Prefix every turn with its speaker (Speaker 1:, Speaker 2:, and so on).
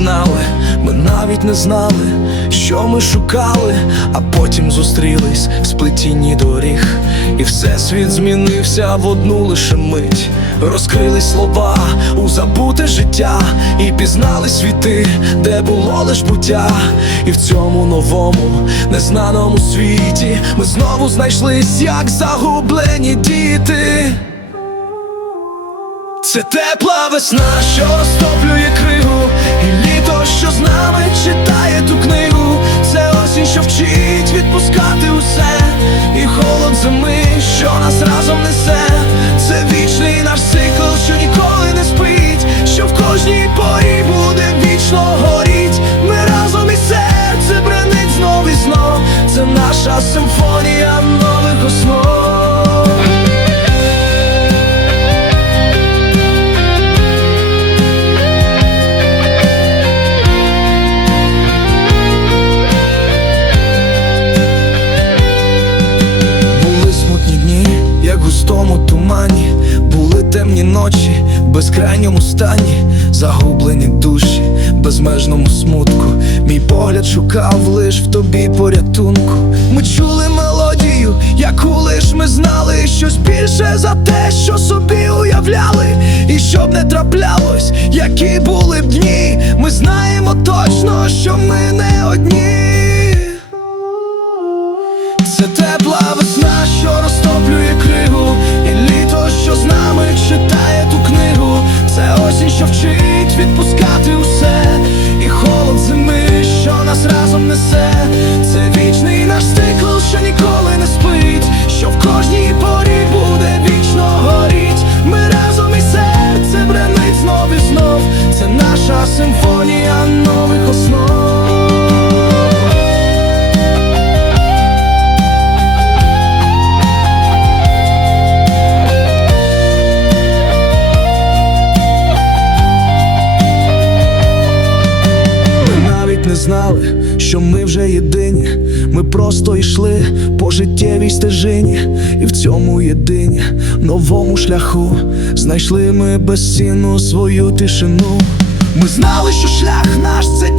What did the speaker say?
Speaker 1: Ми навіть не знали, що ми шукали, а потім зустрілись в сплетінні доріг, і всесвіт змінився в одну лише мить. Розкрились слова у забуте життя, і пізнали світи, де було лиш буття. І в цьому новому, незнаному світі ми знову знайшлись, як загублені діти. Це тепла весна, що розтоплює кригу, що з нами читає ту книгу. Це осінь, що вчить відпускати усе, і холод зими, що нас разом несе. Це вічний наш цикл, що ніколи не спить, що в кожній порі буде вічно горіть. Ми разом і серце бренить знов і знов. Це наша симфонія як густому тумані, були темні ночі, в безкрайньому стані, загублені душі, безмежному смутку. Мій погляд шукав лиш в тобі порятунку. Ми чули мелодію, яку лиш ми знали, щось більше за те, що собі уявляли, і щоб не траплялось, які були б дні. Ми знаємо точно, що ми не одні. Це тепла весна, що розтоплює не знали, що ми вже єдині. Ми просто йшли по життєвій стежині, і в цьому єдині новому шляху знайшли ми безцінну свою тишину. Ми знали, що шлях наш це